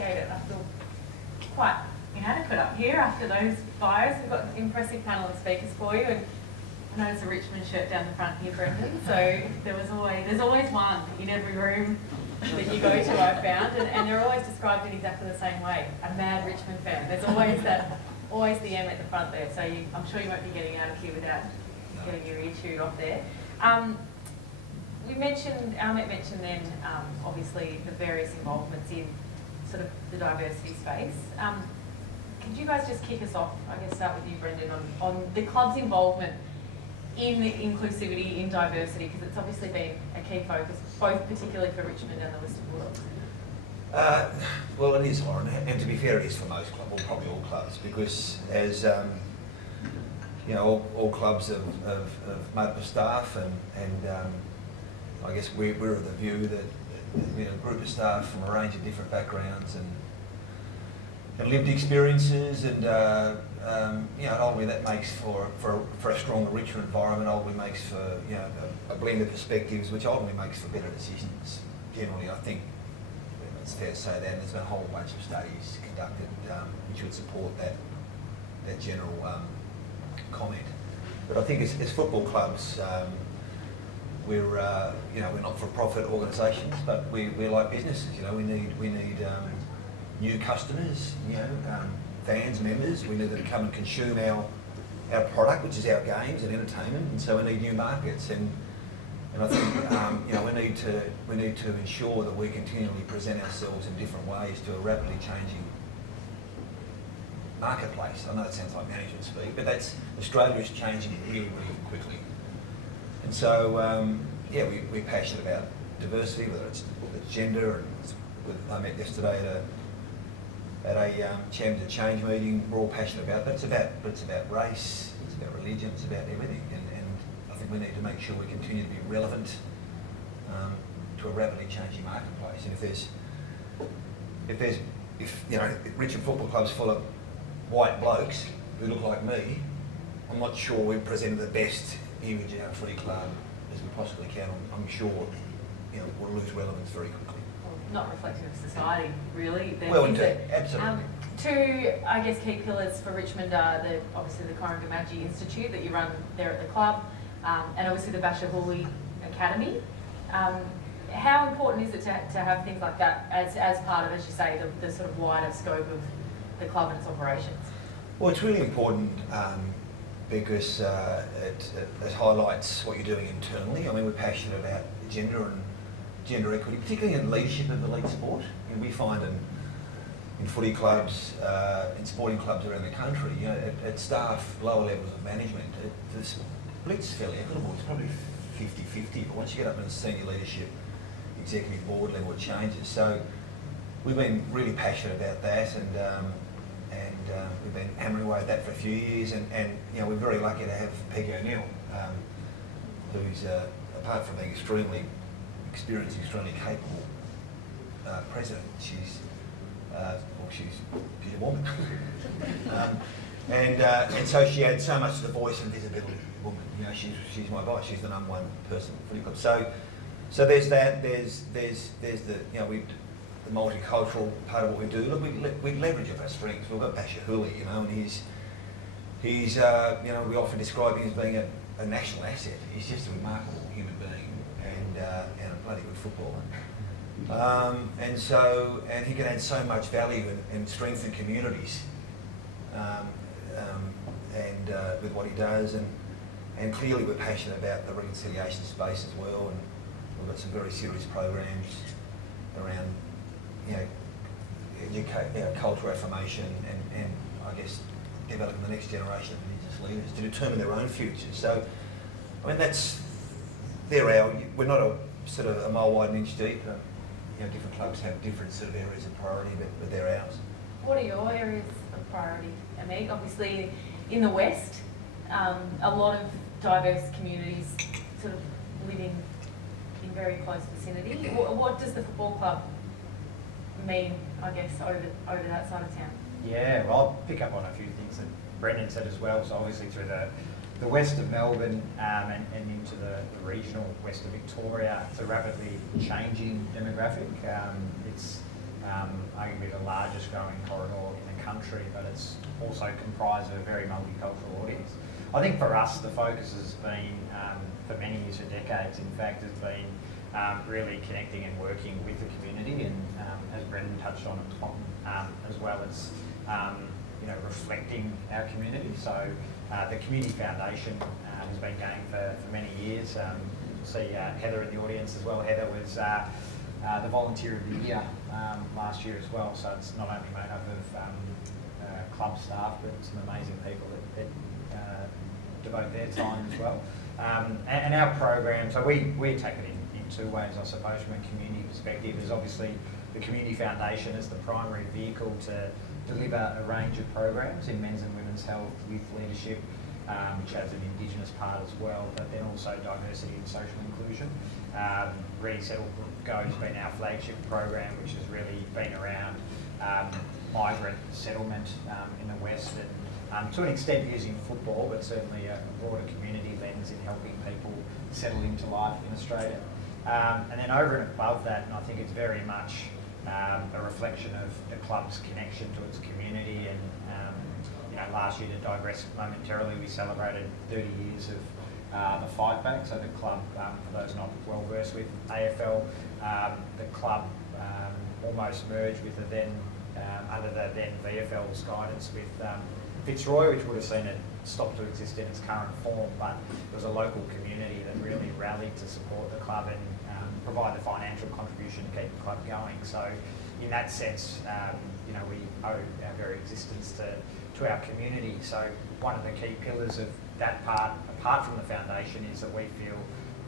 appreciate it. I feel quite inadequate up here after those bios. We've got an impressive panel of speakers for you, and I noticed a Richmond shirt down the front here, Brendon. So there's always one in every room that you go to, I've found, and they're always described in exactly the same way. A mad Richmond fan. There's always the M at the front there. So I'm sure you won't be getting out of here without getting your ear chewed off there. Ameet mentioned then, obviously, the various involvements in sort of the diversity space. Could you guys just kick us off, I guess start with you, Brendon, on the club's involvement in the inclusivity, in diversity, because it's obviously been a key focus, both particularly for Richmond and the Western Bulldogs. Well, it is, Lauren, and to be fair, it is for most clubs, or probably all clubs, because as you know, all clubs have made up of staff, and I guess we're of the view that a group of staff from a range of different backgrounds and lived experiences, and ultimately that makes for a stronger, richer environment. Ultimately makes for a blend of perspectives, which ultimately makes for better decisions. Generally, I think it's fair to say that. And there's been a whole bunch of studies conducted which would support that general comment. But I think as football clubs, we're not-for-profit organisations, but we're like businesses. We need new customers, fans, members. We need them to come and consume our product, which is our games and entertainment, and so we need new markets. And I think we need to ensure that we continually present ourselves in different ways to a rapidly changing marketplace. I know that sounds like management speak, but Australia is changing really, really quickly. And so, we're passionate about diversity, whether it's gender, and I met yesterday at a Champions of Change meeting. We're all passionate about that. It's about race, it's about religion, it's about everything. And I think we need to make sure we continue to be relevant to a rapidly changing marketplace. And if Richmond football club's full of white blokes who look like me, I'm not sure we've presented the best image of our free club as we possibly can. I'm sure we'll lose relevance very quickly. Well, not reflective of society, really. Well, absolutely. Two, I guess, key pillars for Richmond are obviously the Corangamagi Institute that you run there at the club, and obviously the Bashahuli Academy. How important is it to have things like that as part of, as you say, the sort of wider scope of the club and its operations? Well, it's really important because it highlights what you're doing internally. I mean, we're passionate about gender and gender equity, particularly in leadership of elite sport. And we find in footy clubs, in sporting clubs around the country, at staff, lower levels of management, the split's fairly equitable. It's probably 50-50, but once you get up in the senior leadership, executive board level, it changes. So we've been really passionate about that, and we've been hammering away at that for a few years, and we're very lucky to have Peggy O'Neill, who's, apart from being extremely experienced, extremely capable president, she's a woman. And so she adds so much to the voice and visibility of the woman. She's my boss, she's the number one person for the club. So there's that, there's the multicultural part of what we do. Look, we leverage our strengths. We've got Bashahuli, and he's we often describe him as being a national asset. He's just a remarkable human being and a bloody good footballer. And he can add so much value and strengthen communities with what he does, and clearly we're passionate about the reconciliation space as well, and we've got some very serious programs around cultural affirmation and I guess developing the next generation of Indigenous leaders to determine their own futures. So, I mean, we're not a sort of a mile wide and inch deep. Different clubs have different sort of areas of priority, but they're ours. What are your areas of priority, Ameet? Obviously, in the West, a lot of diverse communities sort of living in very close vicinity. What does the football club mean, I guess, over that side of town? Yeah, well, I'll pick up on a few things that Brendon said as well. So obviously through the west of Melbourne and into the regional west of Victoria, it's a rapidly changing demographic. It's arguably the largest growing corridor in the country, but it's also comprised of a very multicultural audience. I think for us, the focus has been, for many years, for decades, in fact, has been really connecting and working with the community, and as Brendon touched on, as well as reflecting our community. So the Community Foundation has been going for many years. You'll see Heather in the audience as well. Heather was the Volunteer of the Year last year as well. So it's not only made up of club staff, but some amazing people that devote their time as well. And our program, so we take it in two ways, I suppose, from a community perspective. There's obviously the Community Foundation as the primary vehicle to deliver a range of programs in men's and women's health, youth leadership, which has an Indigenous part as well, but then also diversity and social inclusion. Ready, Settle, Go has been our flagship program, which has really been around migrant settlement in the West, and to an extent using football, but certainly a broader community lens in helping people settle into life in Australia. And then over and above that, and I think it's very much a reflection of the club's connection to its community. And last year, to digress momentarily, we celebrated 30 years of the Fight Back. So the club, for those not well versed with AFL, the club almost merged with the then under the then VFL's guidance with Fitzroy, which would have seen it stop to exist in its current form, but it was a local community that really rallied to support the club and provide the financial contribution to keep the club going. So in that sense, we owe our very existence to our community. So one of the key pillars of that part, apart from the foundation, is that we feel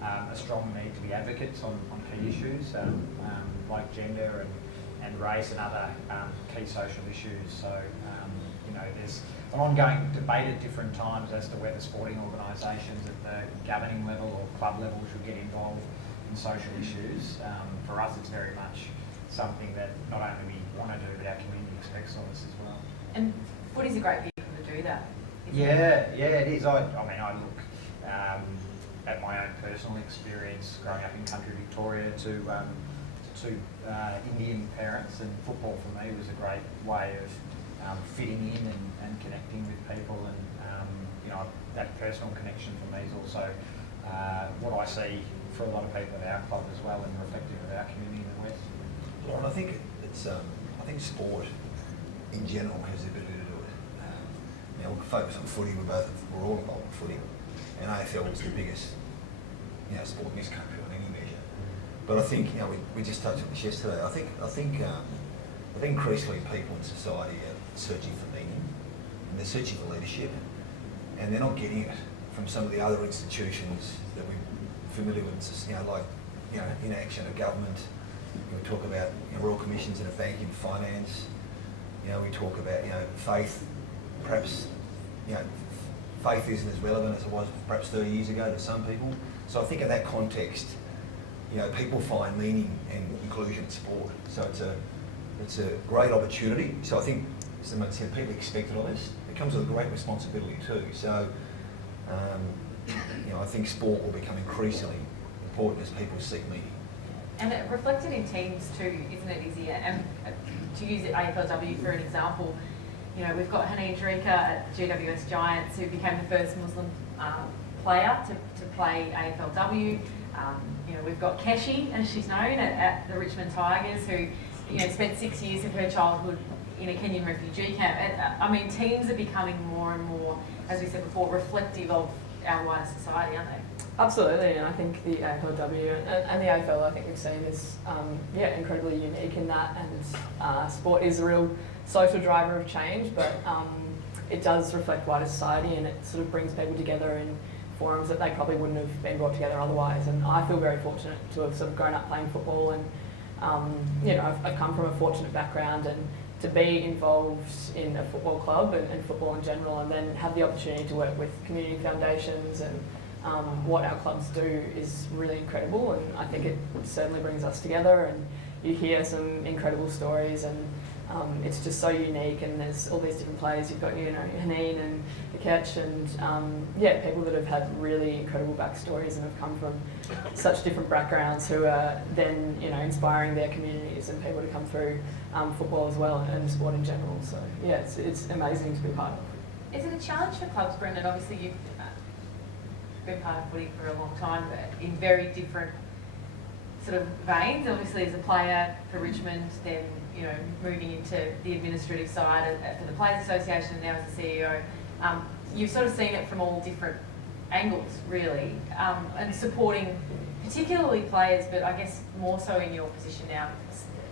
a strong need to be advocates on key issues like gender and race and other key social issues. So there's an ongoing debate at different times as to whether sporting organisations at the governing level or club level should get involved in social issues. For us, it's very much something that not only we want to do, but our community expects of us as well. And footy's a great vehicle to do that. Yeah, it is. I look at my own personal experience growing up in country Victoria to Indian parents, and football for me was a great way of fitting in and connecting with people, and that personal connection for me is also what I see for a lot of people at our club as well, and reflective of our community in the West. Well, and I think it's I think sport in general has the ability to do it. We'll focus on footy. We're all involved in footy, and AFL is the biggest sport in this country on any measure. But I think we just touched on this yesterday. I think increasingly people in society are searching for meaning, and they're searching for leadership, and they're not getting it from some of the other institutions that we're familiar with, like inaction of government. We talk about royal commissions in a banking and finance. We talk about faith. Perhaps faith isn't as relevant as it was perhaps 30 years ago to some people. So I think in that context, people find meaning and inclusion in sport. So it's a great opportunity. So I think, as someone said, people expect it of us. It comes with a great responsibility too. So I think sport will become increasingly important as people seek meaning. And it reflected in teams too, isn't it, Izzy? And to use AFLW for an example, we've got Haneen Tarika at GWS Giants, who became the first Muslim player to play AFLW. We've got Keshi, as she's known, at the Richmond Tigers, who spent 6 years of her childhood in a Kenyan refugee camp. And, teams are becoming more and more, as we said before, reflective of our wider society, aren't they? Absolutely, and I think the AFLW and the AFL, I think we've seen is incredibly unique in that, and sport is a real social driver of change, but it does reflect wider society, and it sort of brings people together in forums that they probably wouldn't have been brought together otherwise. And I feel very fortunate to have sort of grown up playing football, and I've come from a fortunate background, and to be involved in a football club and football in general, and then have the opportunity to work with community foundations and what our clubs do is really incredible, and I think it certainly brings us together, and you hear some incredible stories, and it's just so unique, and there's all these different players. You've got, you know, Haneen and Ketch, and people that have had really incredible backstories and have come from such different backgrounds, who are then, you know, inspiring their communities and people to come through football as well, and sport in general. So yeah, it's amazing to be part of. Is it a challenge for clubs, Brendon? Obviously you've been part of footy for a long time, but in very different sort of veins. Obviously as a player for Richmond, then, you know, moving into the administrative side for the Players Association, and now as a CEO, you've sort of seen it from all different angles, really, and supporting particularly players, but I guess more so in your position now,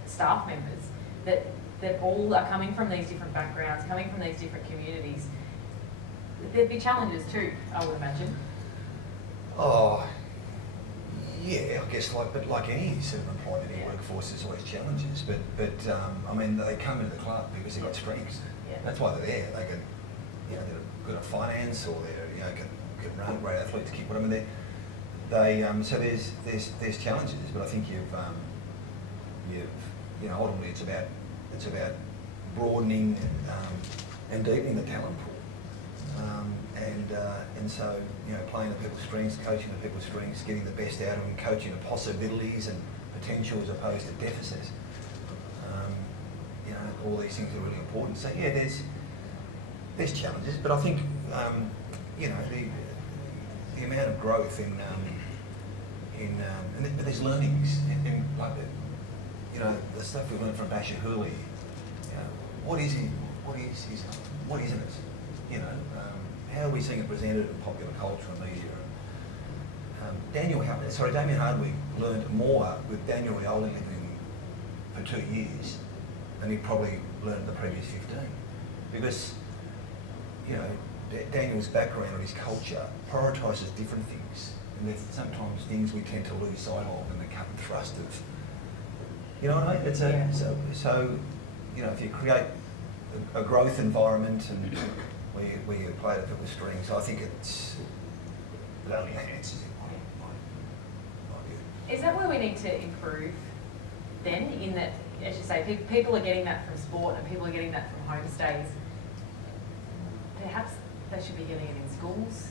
staff members, that all are coming from these different backgrounds, coming from these different communities. There'd be challenges too, I would imagine. Oh, yeah, I guess like any sort of employment in workforce, there's always challenges. But I mean, they come into the club because they've got strengths. Yeah. That's why they're there. They can, you know, they're good at finance, or they're, you know, can run, great athletes, kick. But I mean, so there's challenges. But I think you've you know, ultimately it's about broadening and deepening the talent pool. And so, you know, playing to people's strengths, coaching to people's strengths, getting the best out of them, coaching to possibilities and potential as opposed to deficits. You know, all these things are really important. So yeah, there's challenges, but I think you know, the amount of growth but there's learnings in like you know, the stuff we've learned from Basher Hooley. You know, what isn't it? You know, how are we seeing it presented in popular culture and media? Damien Hardwick learned more with Daniel Rioli living for 2 years than he probably learned the previous 15. Because, you know, Daniel's background and his culture prioritises different things. And there's sometimes things we tend to lose sight of in the cut and thrust of, you know what I mean? So, you know, if you create a growth environment and where you play to people's strengths, I think it only enhances it. Is that where we need to improve then, in that, as you say, people are getting that from sport and people are getting that from homestays? Perhaps they should be getting it in schools.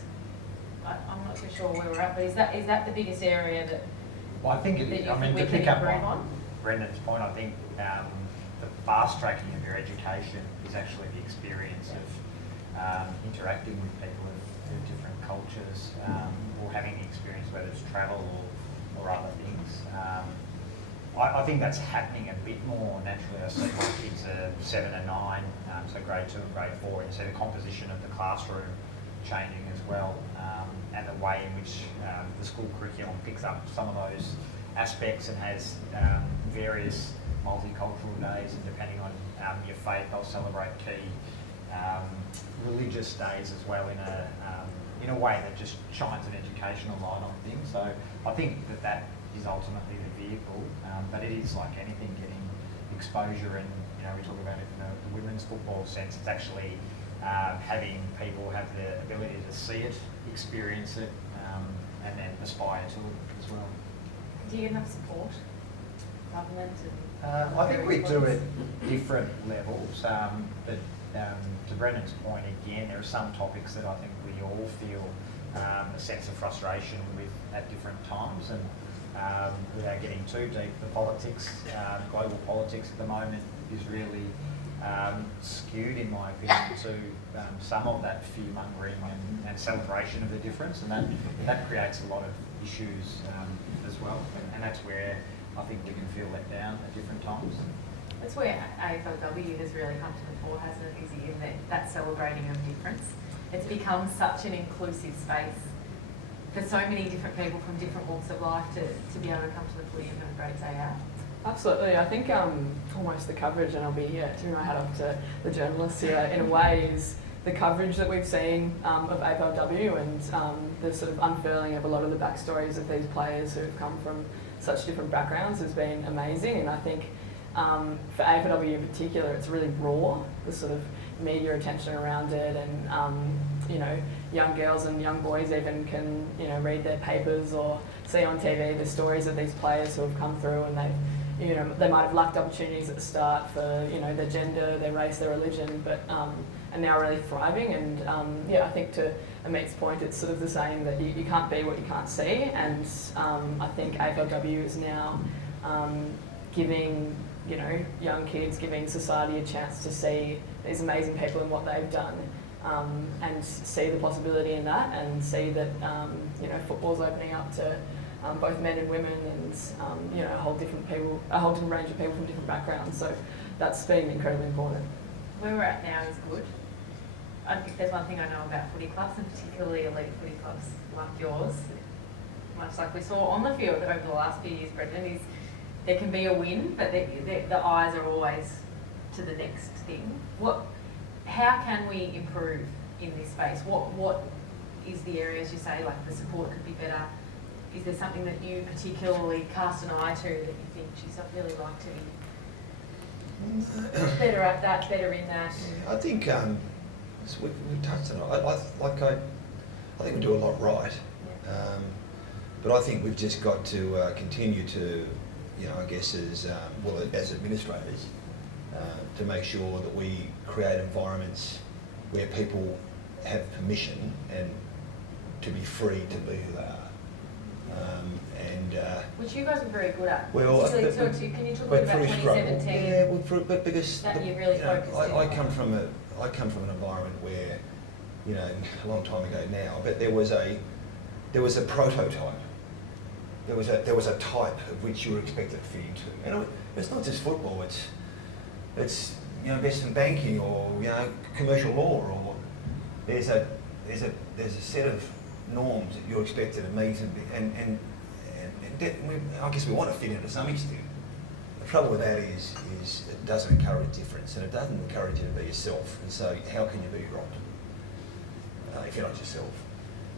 I'm not too sure where we're at, but is that the biggest area that, well, I think we to can pick up improve on? Brendan's point, I think the fast tracking of your education is actually the experience of interacting with people of different cultures, or having the experience, whether it's travel or other things. I think that's happening a bit more naturally. I see my kids are 7 and 9, so grade 2 and grade 4, and so the composition of the classroom changing as well, and the way in which the school curriculum picks up some of those aspects and has various multicultural days, and depending on your faith, they'll celebrate key religious days as well in a way that just shines an educational light on things. So I think that is ultimately the vehicle, but it is like anything, getting exposure, and you know, we talk about it in the women's football sense. It's actually having people have the ability to see it, experience it, and then aspire to it as well. Do you get enough support, government? I think we do at different levels, but to Brendon's point, again, there are some topics that I think we all feel a sense of frustration with at different times, and without getting too deep, the politics, global politics at the moment is really skewed, in my opinion, to some of that fear-mongering and celebration of the difference, and that creates a lot of issues as well, and that's where I think we can feel let down at different times. That's where AFLW has really come to the fore, hasn't it, Izzy, in that celebrating of difference. It's become such an inclusive space for so many different people from different walks of life to be able to come to the footy and have a great day out. Absolutely. I think almost the coverage, and I'll be tipping my hat up to the journalists here, in a way, is the coverage that we've seen of AFLW and the sort of unfurling of a lot of the backstories of these players who have come from such different backgrounds has been amazing. And I think for AFLW in particular, it's really raw, the sort of media attention around it, and you know, young girls and young boys even can, you know, read their papers or see on TV the stories of these players who have come through, and they've, you know, they might have lacked opportunities at the start for, you know, their gender, their race, their religion, but are now really thriving. And yeah, I think to Ameet's point, it's sort of the saying that you can't be what you can't see. And I think AFLW is now giving, you know, young kids, giving society a chance to see these amazing people and what they've done, and see the possibility in that, and see that, you know, football's opening up to both men and women, and you know, a whole different range of people from different backgrounds. So that's been incredibly important. Where we're at now is good. I think there's one thing I know about footy clubs, and particularly elite footy clubs like yours, much like we saw on the field over the last few years, Brendon, is there can be a win, but the eyes are always to the next thing. How can we improve in this space? What is the areas you say, like the support could be better? Is there something that you particularly cast an eye to that you think, geez, I'd really like to be better at that, better in that? I think we touched on it. I think we do a lot right, but I think we've just got to continue to, you know, I guess as administrators, to make sure that we create environments where people have permission and to be free to be who they are. Which you guys are very good at. Well, can you talk a bit about 2017? Yeah, but because that you really focused I come from an environment where, you know, a long time ago now, but there was a prototype. There was a type of which you were expected to fit into. And it's not just football. It's you know, investment banking, or, you know, commercial law, or there's a set of norms that you're expected to meet, and I guess we want to fit into some extent. The trouble with that is it doesn't encourage difference, and it doesn't encourage you to be yourself. And so how can you be right if you're not yourself?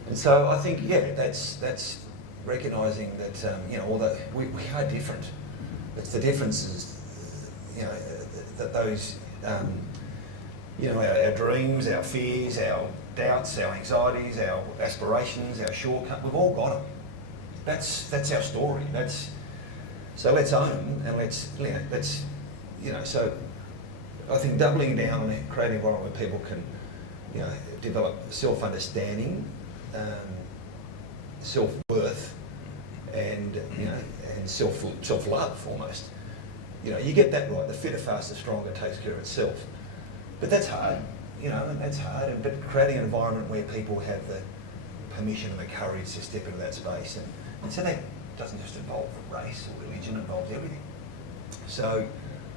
And so I think, yeah, that's recognising that, you know, although we are different, it's the differences, you know, that those, you know, our dreams, our fears, our doubts, our anxieties, our aspirations, our shortcuts, we've all got them. That's our story. So let's own, and let's, you know, so I think doubling down on creating an environment where people can, you know, develop self-understanding, self-worth, and, you know, and self-love almost. You know, you get that right, the fitter, faster, stronger takes care of itself. But that's hard, you know, and that's hard. But creating an environment where people have the permission and the courage to step into that space, and so that doesn't just involve race or religion, it involves everything. So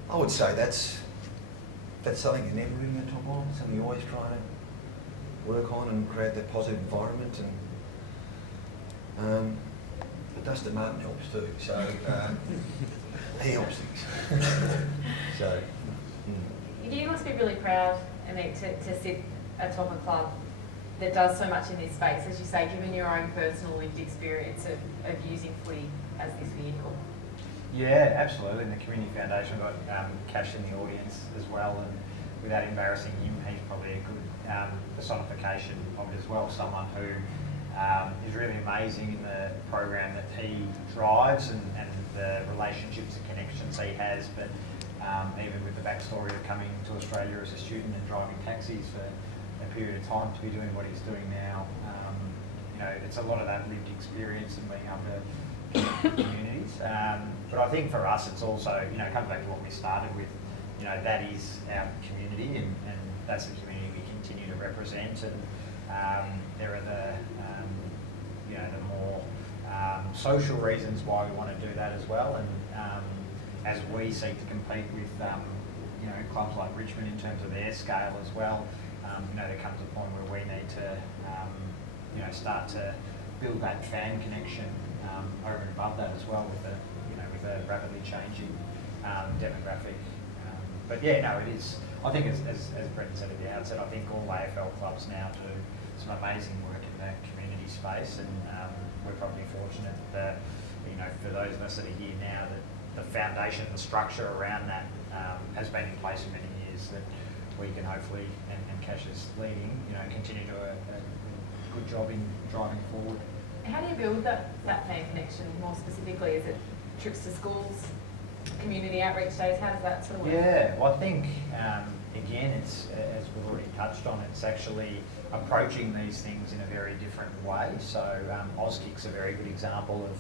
I would say that's something you're never really going to top on, something you're always trying to work on and create that positive environment. And Dustin Martin helps too, so he helps things. So. You must be really proud, Ameet, to sit atop a club that does so much in this space, as you say, given your own personal lived experience of using footy as this vehicle. Yeah, absolutely. And the Community Foundation got Cash in the audience as well, and without embarrassing him, he's probably a good personification of it as well, someone who is really amazing in the program that he drives, and the relationships and connections he has, but even with the backstory of coming to Australia as a student and driving taxis for a period of time to be doing what he's doing now, you know, it's a lot of that lived experience and being able to connect with communities. But I think for us, it's also, you know, coming back to what we started with, you know, that is our community, and that's the community we continue to represent. And there are the, you know, the more social reasons why we want to do that as well. And as we seek to compete with, you know, clubs like Richmond in terms of their scale as well, you know, there comes a point where we need to, you know, start to build that fan connection over and above that as well, with the, you know, with a rapidly changing demographic. But yeah, no, it is. I think as Brendon said at the outset, I think all AFL clubs now do some amazing work in that community space, and we're probably fortunate that, you know, for those of us that are here now, that the foundation and structure around that has been in place for many years, that we can hopefully, and Cash is leading, you know, continue to do a good job in driving forward. How do you build that fan connection more specifically? Is it trips to schools, community outreach days? How does that sort of work? Yeah, well, I think, again, it's, as we've already touched on, it's actually approaching these things in a very different way. So Auskick's a very good example of,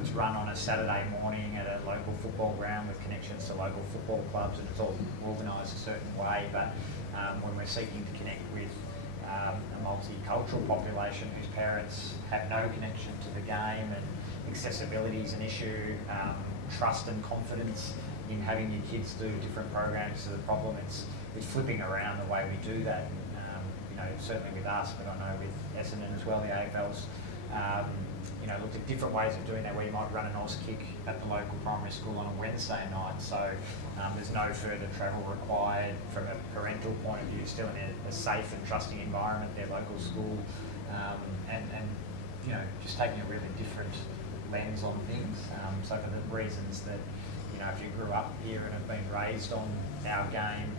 it's run on a Saturday morning at a local football ground with connections to local football clubs, and it's all organised a certain way. But when we're seeking to connect with a multicultural population whose parents have no connection to the game, and accessibility is an issue, trust and confidence in having your kids do different programs to the problem, it's flipping around the way we do that. Certainly with us, but I know with Essendon as well, the AFL's looked at different ways of doing that, where you might run an Auskick at the local primary school on a Wednesday night, so there's no further travel required from a parental point of view, still in a safe and trusting environment, their local school, and just taking a really different lens on things. So for the reasons that, if you grew up here and have been raised on our game,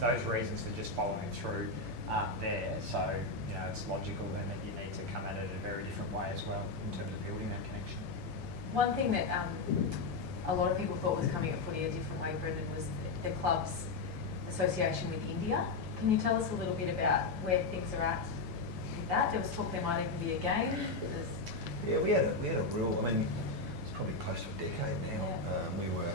those reasons for just following through aren't there. So, it's logical then that you need to come at it a very different way as well in terms of building that connection. One thing that a lot of people thought was coming at footy a different way, Brendon, was the club's association with India. Can you tell us a little bit about where things are at with that? There was talk there might even be a game. Yeah, we had a real, it's probably close to a decade now. Yeah. We were,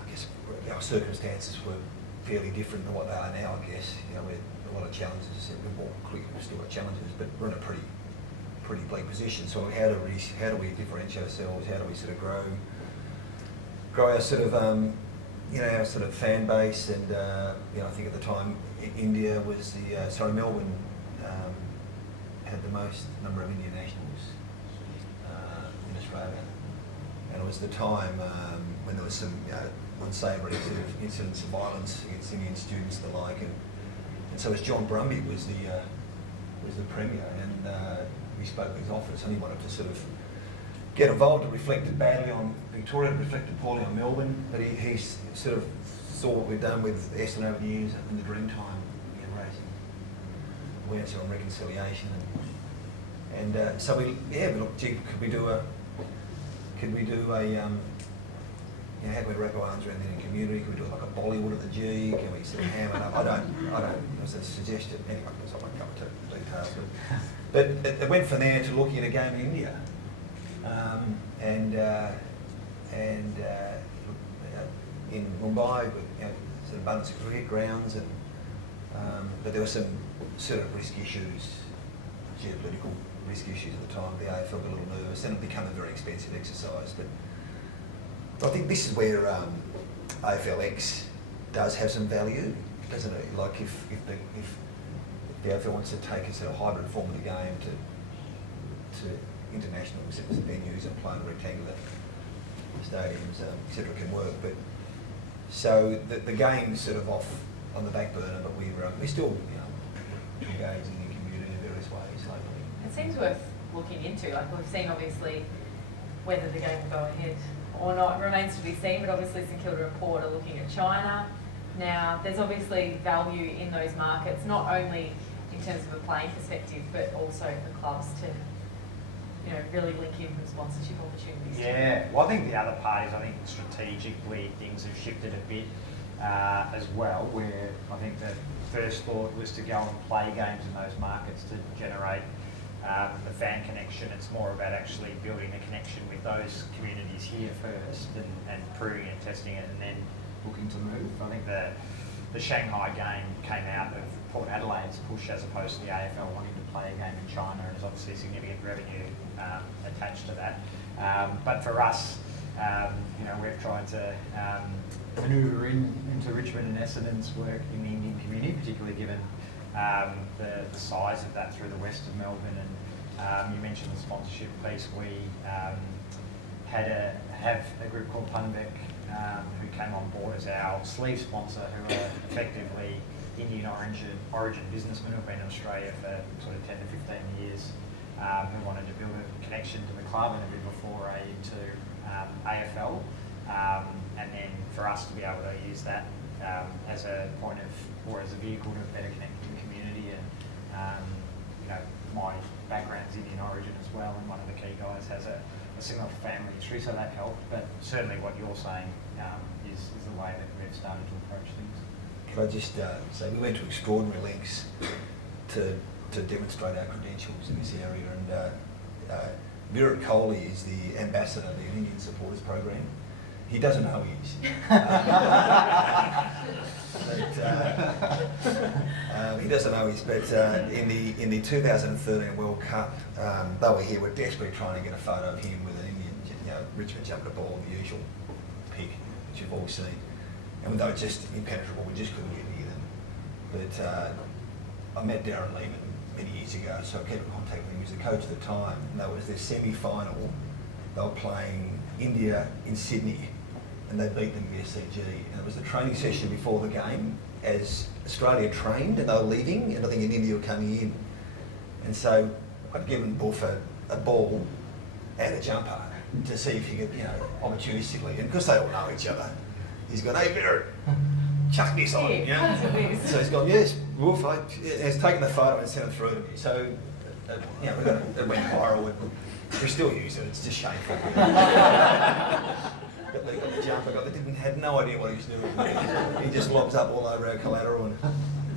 I guess, our circumstances were fairly different than what they are now, I guess. We had a lot of challenges, we've still got challenges, but we're in a pretty bleak position. So how do we differentiate ourselves? How do we sort of grow our sort of, our sort of fan base? And, I think at the time, India was Melbourne had the most number of Indian nationals in Australia. And it was the time when there was some unsavoury sort of incidents of violence against Indian students and the like. And so as John Brumby was the Premier, and we spoke with his office, and he wanted to sort of get involved. It reflected badly on Victoria, it reflected poorly on Melbourne, but he sort of saw what we've done with Essendon over the years in the Dreamtime, raising awareness on reconciliation, and so we looked, gee, could we do a how can we wrap our arms around the Indian community? Can we do like a Bollywood of the G? Can we sort of ham it up? I don't. It was a suggestion. Anyway, because I won't go into details. But it went from there to looking at a game in India, in Mumbai, with sort of abundance of cricket grounds, and but there were some sort of risk issues, geopolitical risk issues at the time. The AFL got a little nervous, and it became a very expensive exercise. But I think this is where AFLX does have some value, doesn't it? Like if the AFL wants to take a sort of hybrid form of the game to international venues and play in rectangular stadiums, etc., can work. But so the game's sort of off on the back burner, but we still engaging in the community in various ways locally. It seems worth looking into. Like we've seen, obviously, whether the game will go ahead or not remains to be seen, but obviously St Kilda and Port are looking at China. Now, there's obviously value in those markets, not only in terms of a playing perspective, but also for clubs to, really link in from sponsorship opportunities. Yeah, well, I think the other part is, strategically things have shifted a bit as well, where I think the first thought was to go and play games in those markets to generate the fan connection. It's more about actually building a connection with those communities here first, and proving and testing it, and then looking to move. I think the Shanghai game came out of Port Adelaide's push, as opposed to the AFL wanting to play a game in China, and there's obviously significant revenue attached to that. But for us, we've tried to manoeuvre into Richmond and Essendon's work in the Indian community, particularly given the size of that through the west of Melbourne. And you mentioned the sponsorship piece. We have a group called Punbeck who came on board as our sleeve sponsor, who are effectively Indian origin businessmen who have been in Australia for sort of 10 to 15 years, who wanted to build a connection to the club and a bit of a foray into AFL, and then for us to be able to use that as a point of, or as a vehicle to better connect with the community. And my background's Indian origin as well, and one of the key guys has a a similar family history, so that helped. But certainly what you're saying is the way that we've started to approach things. Can I just say we went to extraordinary lengths to demonstrate our credentials in this area, and Virat Kohli is the ambassador of the Indian Supporters Program. He doesn't know he is. He doesn't know he's. But in the 2013 World Cup, they were here. We're desperately trying to get a photo of him with an Indian, Richmond jumping a ball, the usual pick which you've all seen, and they were just impenetrable. We just couldn't get near them. But I met Darren Lehman many years ago, so I kept in contact with him. He was the coach at the time, and that was their semi-final. They were playing India in Sydney, and they beat them BSCG. And it was the training session before the game as Australia trained, and they were leaving, and I think in India were coming in. And so I'd given Buff a ball and a jumper to see if he could, opportunistically, and because they all know each other, he's gone, "Hey, Virat, chuck this on." So he's gone, "Yes, Wolf." He's taken the photo and sent it through to me. So, it went viral. And we still use it. It's just shameful. Got the jumper. They had no idea what he was doing. He just lobs up all over our collateral. And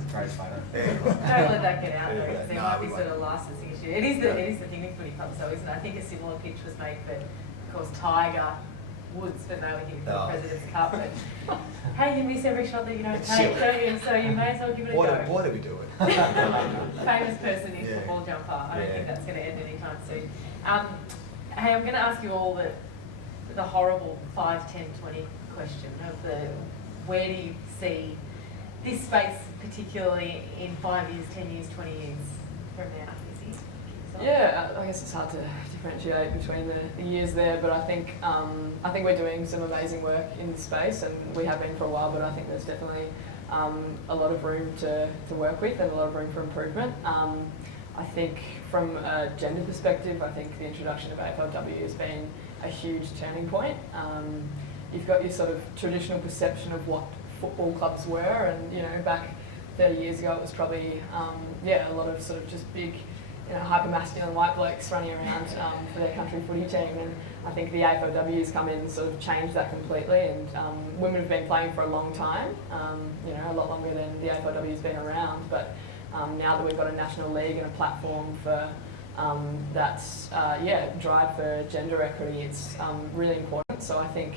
It's a great photo. Yeah. Don't let that get out there, Yeah, because there no, might be we sort won't. of licensing issue. It is the thing with footy clubs though, isn't it? I think a similar pitch was made for, of course, Tiger Woods when they were here for the President's Cup. But hey, you miss every shot that you don't It's take, silly. don't you? So you may as well give it a go. Why do we do it? Famous person is Yeah. football jumper. I don't Yeah. think that's going to end anytime soon. Hey, I'm going to ask you all the horrible 5, 10, 20 question of where do you see this space, particularly in 5 years, 10 years, 20 years from now? Izzy? Yeah, I guess it's hard to differentiate between the years there, but I think we're doing some amazing work in this space, and we have been for a while. But I think there's definitely a lot of room to work with and a lot of room for improvement. I think from a gender perspective, I think the introduction of AFLW has been a huge turning point. You've got your sort of traditional perception of what football clubs were, and back 30 years ago it was probably a lot of sort of just big hyper-masculine white blokes running around for their country footy team, and I think the AFLW has come in and sort of changed that completely, and women have been playing for a long time, a lot longer than the AFLW has been around, but now that we've got a national league and a platform for drive for gender equity, it's really important. So I think,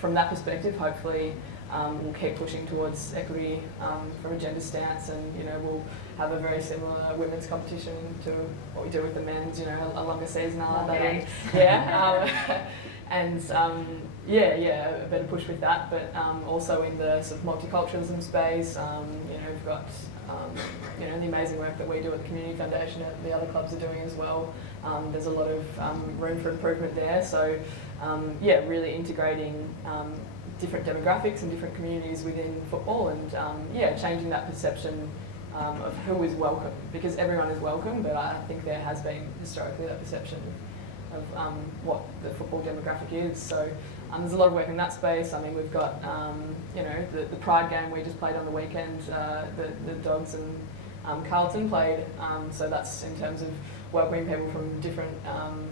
from that perspective, hopefully we'll keep pushing towards equity from a gender stance, and we'll have a very similar women's competition to what we do with the men's, a longer season, a better push with that. But also in the sort of multiculturalism space, we've got the amazing work that we do at the Community Foundation that the other clubs are doing as well. There's a lot of room for improvement there. So really integrating different demographics and different communities within football, and changing that perception of who is welcome, because everyone is welcome, but I think there has been historically that perception of what the football demographic is. So there's a lot of work in that space. I mean, we've got the Pride game we just played on the weekend, the Dogs and Carlton played, so that's in terms of welcoming people from different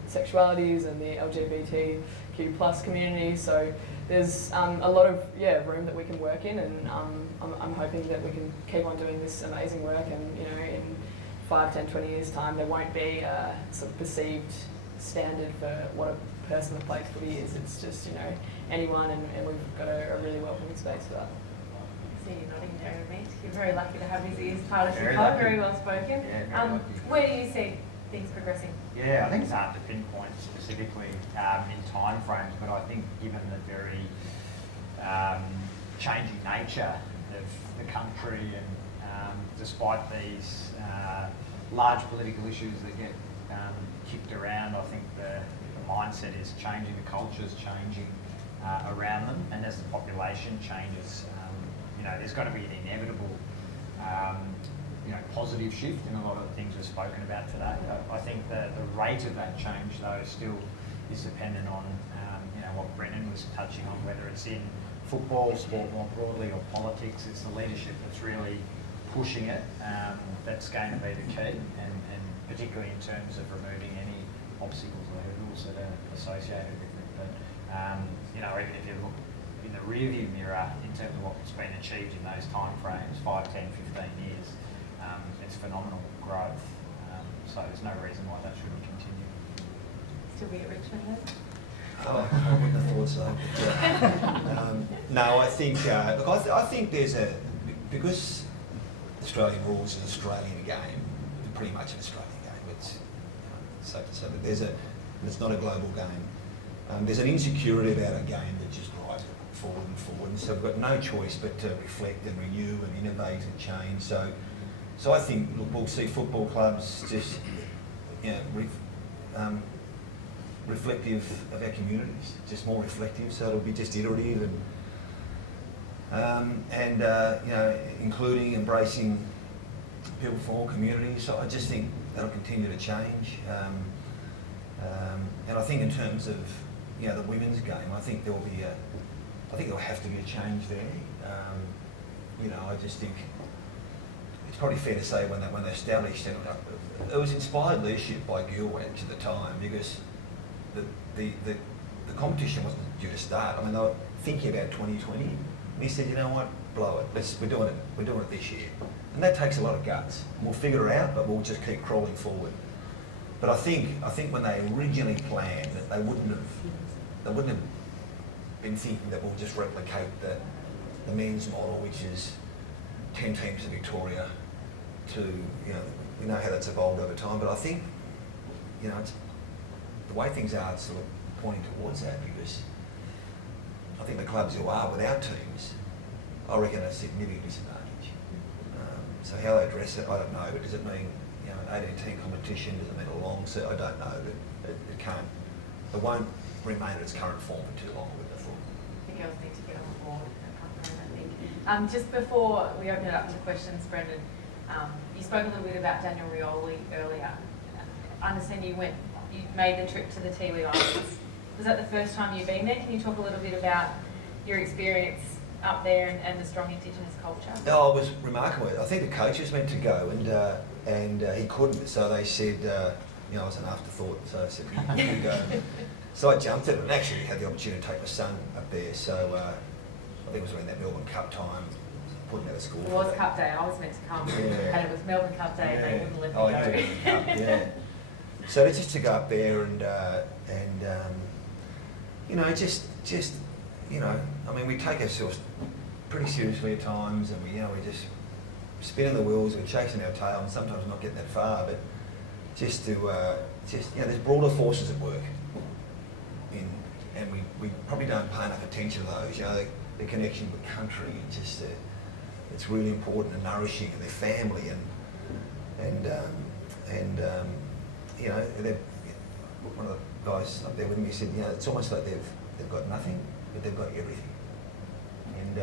sexualities and the LGBTQ plus community. So there's a lot of room that we can work in, and I'm hoping that we can keep on doing this amazing work, and in 5, 10, 20 years time there won't be a sort of perceived standard for what a person that plays footy is. It's just anyone, and we've got a really welcoming space for that. I see you nodding there, Ameet. You're very lucky to have Izzy as part of the Very club, lucky. very well spoken. Yeah, very lucky. Where do you see things progressing? Yeah, I think it's hard to pinpoint specifically in time frames, but I think given the very changing nature of the country, and despite these large political issues that get kicked around, I think the mindset is changing, the culture is changing around them, and as the population changes, there's got to be an inevitable positive shift in a lot of the things we've spoken about today. I think the rate of that change, though, still is dependent on what Brendon was touching on, whether it's in football, sport more broadly, or politics. It's the leadership that's really pushing it that's going to be the key, and particularly in terms of removing any obstacles or hurdles that are associated with it. But you know, even if you look in the rearview mirror in terms of what's been achieved in those time frames, 5, 10, 15 years, it's phenomenal growth. So there's no reason why that shouldn't continue. Still be at Richmond then? Oh, I wouldn't have thought so. But, no, I think look, I think there's because Australian rules is an Australian game, pretty much an Australian game. It's safe to say that it's not a global game. There's an insecurity about a game that just drives it forward and forward, and so we've got no choice but to reflect and renew and innovate and change. So I think, look, we'll see football clubs just, you know, reflective of our communities, just more reflective. So it'll be just iterative and you know, including, embracing people from all communities. So I just think that'll continue to change. And I think in terms of, you know, the women's game, I think there'll have to be a change there. You know, I just think it's probably fair to say when they established it was inspired leadership by Gale at the time, because the competition wasn't due to start. I mean, they were thinking about 2020, and he said, you know what, blow it. We're doing it this year, and that takes a lot of guts. And we'll figure it out, but we'll just keep crawling forward. But I think when they originally planned that they wouldn't have been thinking that we'll just replicate the men's model, which is 10 teams in Victoria. To, you know, we know how that's evolved over time, but I think, you know, it's the way things are sort of pointing towards that, because I think the clubs who are without teams, I reckon, are a significant disadvantage. So how they address it, I don't know, but does it mean, you know, an 18-team competition? Does it mean a long set? I don't know, but it can't, it won't remain at its current form for too long, I would have thought. I think girls need to get on board at that point, I think. Just before we open it up to questions, Brendon, you spoke a little bit about Daniel Rioli earlier. I understand you made the trip to the Tiwi Islands. Was that the first time you've been there? Can you talk a little bit about your experience up there and the strong Indigenous culture? Oh, it was remarkable. I think the coach was meant to go, and he couldn't. So they said, you know, it was an afterthought. So I said, you can go. So I jumped at it, and actually had the opportunity to take my son up there. So I think it was around that Melbourne Cup time. Putting out of school. It was Cup Day. I was meant to come, and it was Melbourne Cup Day, and they wouldn't let me go. Yeah. So it's just to go up there and you know, just you know, I mean, we take ourselves pretty seriously at times, and we're just spinning the wheels, we're chasing our tail, and sometimes not getting that far. But just to you know, there's broader forces at work, and we probably don't pay enough attention to those. You know, the connection with country, just it's really important and nourishing, and their family, and you know, one of the guys up there with me said, you know, it's almost like they've got nothing, but they've got everything. And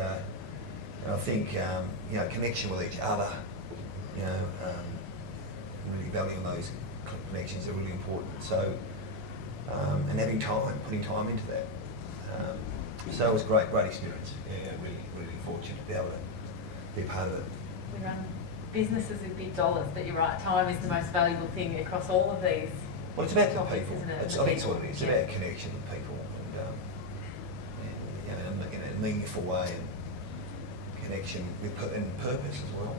I think you know, connection with each other, you know, really valuing those connections are really important. So and having time, putting time into that. So it was great experience. Yeah, really fortunate to be able to be part of it. We run businesses with big dollars, but you're right, time is the most valuable thing across all of these. Well, it's about topics, the people. isn't it? I think it's what it is. It's about connection with people, and you know, in a meaningful way, and connection with and purpose as well.